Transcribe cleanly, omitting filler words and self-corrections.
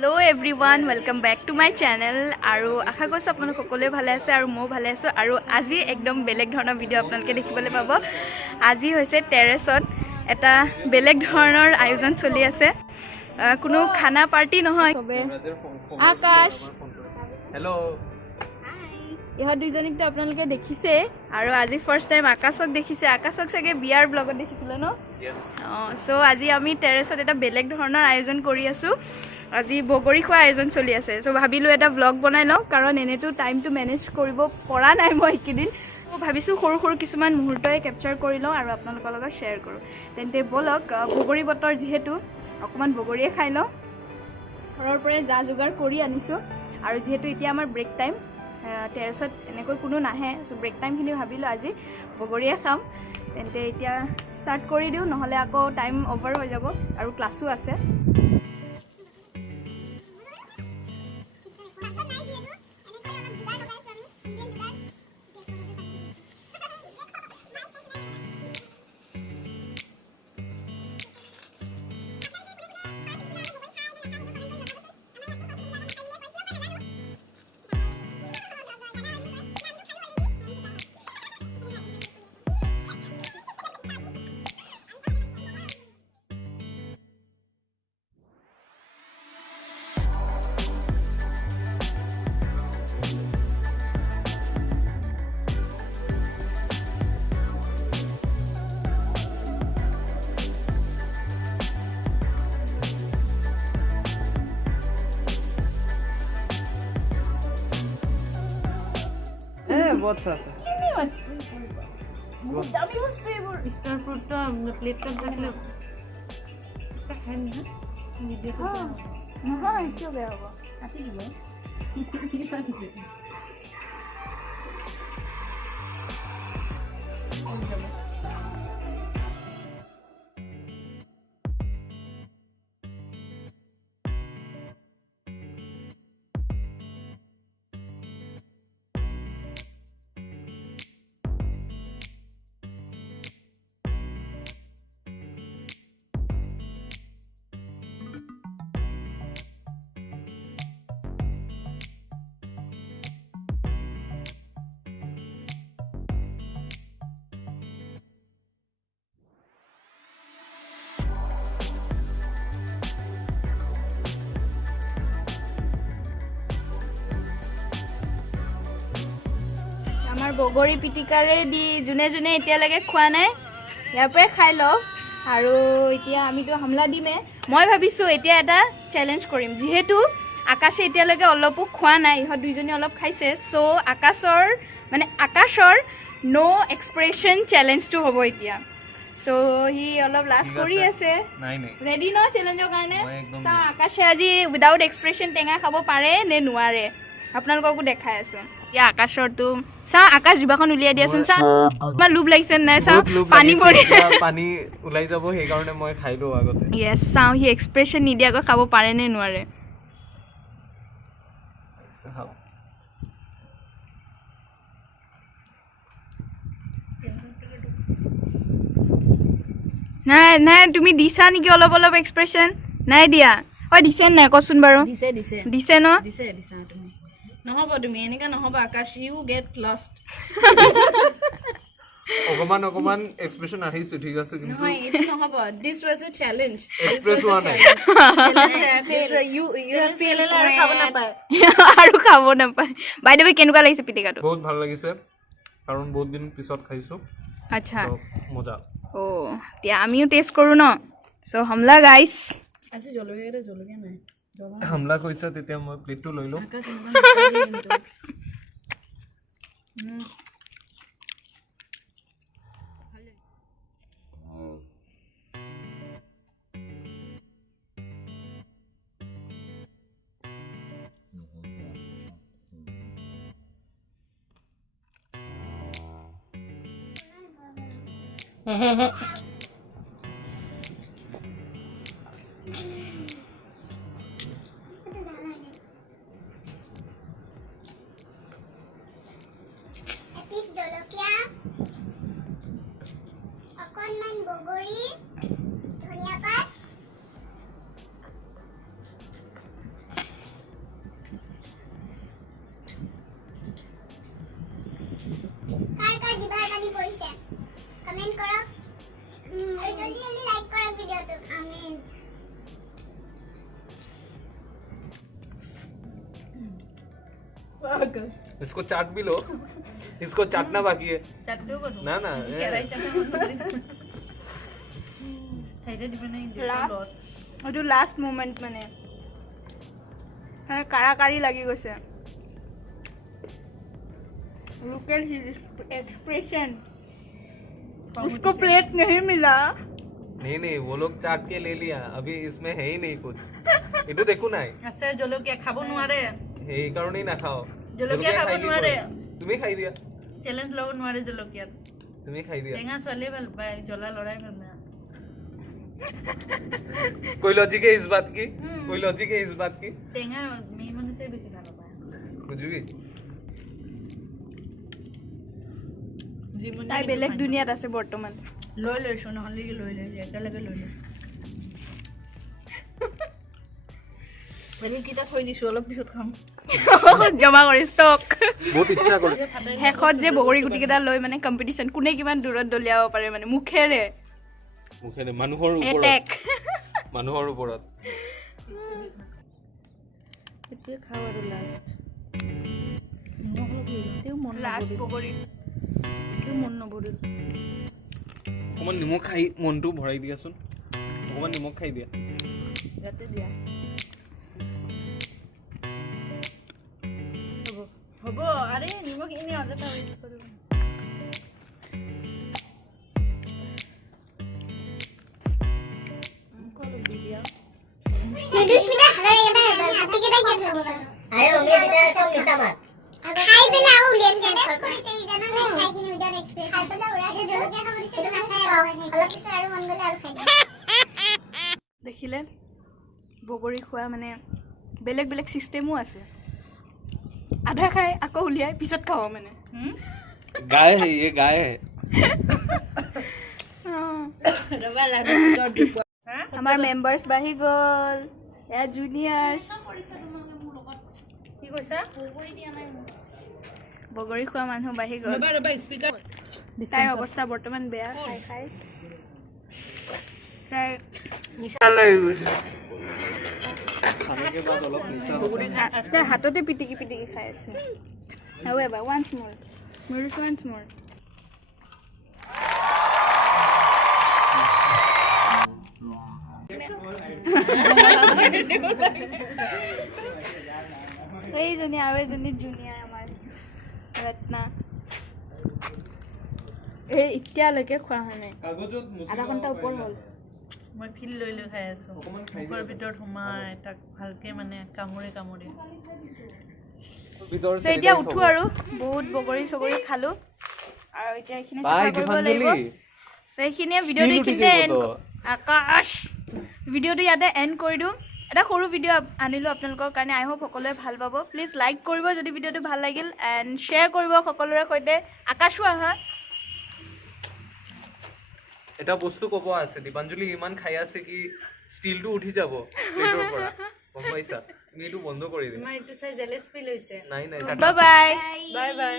Hello everyone welcome back to my channel और आशा कर आपलोक सकलोवे भाले आछे और मैं भाले आछो और आज एकदम बेलेग धৰণৰ भिडिओ आपलोके देखिबले पाबो। आज होइसे टेरेसत एटा बेलेग धৰণৰ आयोजन चलि आछे। कोनो खाना पार्टी নহয় सबे आकाश हेलो इह दुइजनिक तो आपलोके देखिसे और आज फर्स्ट टाइम आकाशक देखिसे। आकाशक सगे बियार ब्लगत देखिছিলে न सो आज आमी टेरेसत एटा बेलेग धৰণৰ आयोजन करि आछो। आज बगरी खा आयोजन चलि आछे सो भाबिलो एटा ब्लग बनाइ लওঁ कारण एनेतो टाइम टू मेनेज करिब পৰা নাই মই एकेदिन भाबिছো सৰু सৰু কিছুমান মুহূৰ্তই কেপচাৰ কৰি লওঁ আৰু আপোনালোকৰ লগত শ্বেয়াৰ কৰো। তেন্তে বলক বগৰী বতৰ যেহেতু অকমান বগৰীয়ে খাই লওঁ। ঘৰৰ পৰা যা যোগাৰ কৰি আনিছো আৰু যেহেতু এতিয়া আমাৰ ব্ৰেক টাইম টেৰেছত এনেকৈ কোনো নাহে সো ব্ৰেক টাইমখিনি ভাবিলো আজি বগৰীয়ে খাম। তেন্তে এতিয়া ষ্টাৰ্ট কৰি দিওঁ নহলে আকৌ টাইম অভাৰ হৈ যাব আৰু ক্লাছো আছে। What's up? দামি বস্তু এইবোৰ स्टार फ्रूट तो प्लेट का रखले खाই নহয় ভিডিঅ' নহয় কিয় বেয়া হ'ব কাটি দিব আমাৰ বগৰী পিটিকাৰে দি জুনে জুনে এতিয়ালৈকে খোৱা নাই ইয়াৰ পৰাই খাই লওক আৰু এতিয়া আমিতো হামলা দিমে। মই ভাবিছোঁ এতিয়া এটা চেলেঞ্জ কৰিম যিহেতু আকাশে এতিয়ালৈকে অলপো খোৱা নাই ইহঁত দুইজনী অলপ খাইছে সো আকাশৰ নো এক্সপ্ৰেছন চেলেঞ্জটো হ'ব এতিয়া। সো হি অলপ লাষ্ট কৰি আছে ৰেডি ন চেলেঞ্জৰ কাৰণে। চা আকাশে আজি উইদাউট এক্সপ্ৰেছন টেঙা খাব পাৰে নে নোৱাৰে আপোনালোককো দেখাই আছোঁ। এতিয়া আকাশৰটো চা আকাশ জিভাখন উলিয়াই দিয়াচোন। চা আমাৰ লোভ লাগিছে নাই চা পানী পৰি পানী ওলাই যাব সেই কাৰণে মই খাই লওঁ আগতে। ইয়েছ চাওঁ সি এক্সপ্ৰেছন নিদিয়াকৈ খাব পাৰে নে নোৱাৰে। নাই নাই তুমি দিছা নেকি অলপ অলপ এক্সপ্ৰেছন নাই দিয়া হয় দিছে নাই কচোন বাৰু দিছে দিছে দিছে ন দিছে দিছে তুমি নহব তুমি এনেকা নহব আকাশ ইউ গেট লষ্ট অকমান অকমান এক্সপ্ৰেছন আহিছে ঠিক আছে কিন্তু নহয় এটা নহব this was A challenge express হোৱা নাই ইউ ফিল আৰু খাব নাপায় আৰু খাব নাপায়। বাই দ্য ৱে কেনেকুৱা লাগিছে পিটিকাটো? বহুত ভাল লাগিছে কাৰণ বহুত দিন পিছত খাইছো আচ্ছা মজা। ও এতিয়া আমিও টেষ্ট কৰোঁ ন সো হামলা গাইছ। আজি জলকীয়া নাই হামলা কৈছা তেতিয়া মই প্লেটটো লৈ লওঁ। আকাশ इसको चाट भी लो इसको चाटना बाकी है চাটটো কত ना ना কেরাই চাটা সাইডে দিবে না Last. লস এইটো লাষ্ট মোমেণ্ট মানে কাৰাকাৰি লাগি গৈছে रुकेल हिज एक्सप्रेशन उसको प्लेट नहीं मिला नहीं वो लोग चाट के ले लिया अभी इसमें है ही नहीं कुछ इटू देखो ना আছে জলকীয়া খাব নোৱাৰে এই কাৰণেই না খাও জলকীয়া খাব নোৱাৰে তুমি খাই দিয়া চ্যালেঞ্জ ল'ব নোৱাৰে জলকীয়াত তুমি খাই দিয়া টেঙা ছোৱালীয়ে ভাল পায় জ্বলা লৰাই ভাল পায় कोई लॉजिक है इस बात की कोई लॉजिक है इस बात की টেঙা মেয়ে মানুহে বেছি ভাল পায় कुछ भी তাই বেলেগ দুনিয়াত আছে বৰ্তমান লৈ লৈছো নহ'লে লৈ একেলগে লৈ লৈ কিটা থৈ দিছো অলপ পিছত খাম জমা কৰি ষ্টক बहुत इच्छा करे শেষত যে বগৰী গুটিকেইটা লৈ মানে কম্পিটিশ্যন কোনে কিমান দূৰত দলিয়াব পাৰে মানে মুখেৰে মুখেৰে মানুহৰ ওপৰত এটেক মানুহৰ ওপৰত এতিয়া খাওঁ আৰু লাষ্ট লাষ্ট বগৰী মন নভৰিল অকণমান নিমখ খাই মনটো ভৰাই দিয়াচোন অকণমান নিমখ খাই দিয়া ইয়াতে দিয়া হ'ব আৰে নিমখ এনে অযথা ৱেষ্ট কৰিব দুষ্মিতা হাৰাই এটা হাতি কেটা কি ধৰব আৰে ওমি এটা সব মিছামাত খাই পেলা ও উলিয়ান চ্যালেঞ্জ কৰিছে ই জানা নাই খাই কিনি উইদাউট এক্সপেৰিয়েন্স খাই পেলা ওৰা যে জলকীয়া খাব দিছিল না খাই অলপ পিছত আৰু মন গলে আৰু খাই দেখিলে বগৰী খোৱা মানে বেলেগ বেলেগ চিষ্টেমো আছে আধা খাই আকৌ উলিয়াই পিছত খাব মানে गाय है ये गाय है ৰবা লাডু আমাৰ মেম্বাৰ্ছ বাঢ়ি গ'ল এয়া জুনিয়ৰ্ছ কি কৈছা বগৰী খোৱা মানুহ বাঢ়ি গ'ল ৰবা স্পিকাৰ তাইৰ অৱস্থা বৰ্তমান বেয়া খাই খাই তাই তাই হাততে পিটিকি পিটিকি খাই আছে আৰু এবাৰ ওৱান্স মোৰ মিল্ক ওৱান্স মোৰ এইজনী আৰু এজনী জুনিয়ৰ আমাৰ ৰত্না এই এতিয়ালৈকে খোৱা হোৱা নাই আধা ঘণ্টা ওপৰ হ'ল মই ফিল লৈ লৈ খাই আছো মুখৰ ভিতৰত সোমাই তাক ভালকে মানে কামুৰি কামুৰি ভিতৰ তো এতিয়া উঠো আৰু বহুত বগৰী চগৰী খালো আৰু এতিয়া এইখিনি চাফা কৰিব লাগিব তো এইখিনিয়ে ভিডিঅ'টো এইখিনিতে আকাশ ভিডিঅ'টো ইয়াতে এণ্ড কৰি দিওঁ এটা সৰু ভিডিঅ' আনিলোঁ আপোনালোকৰ কাৰণে আই হোপ সকলোৱে ভাল পাব প্লিজ লাইক কৰিব যদি ভিডিঅ'টো ভাল লাগিল এণ্ড শ্বেয়াৰ কৰিব সকলোৰে সৈতে আকাশো আহা এটা বস্তু ক'ব আছে দীপাঞ্জলি ইমান খাই আছে কি ষ্টিলটো উঠি যাব পেটৰ পৰা গম পাইছা তুমি এইটো বন্ধ কৰি দিবা তোমাৰ এইটো চাই জেলেছ ফিল হৈছে নাই নাই বাই বাই বাই বাই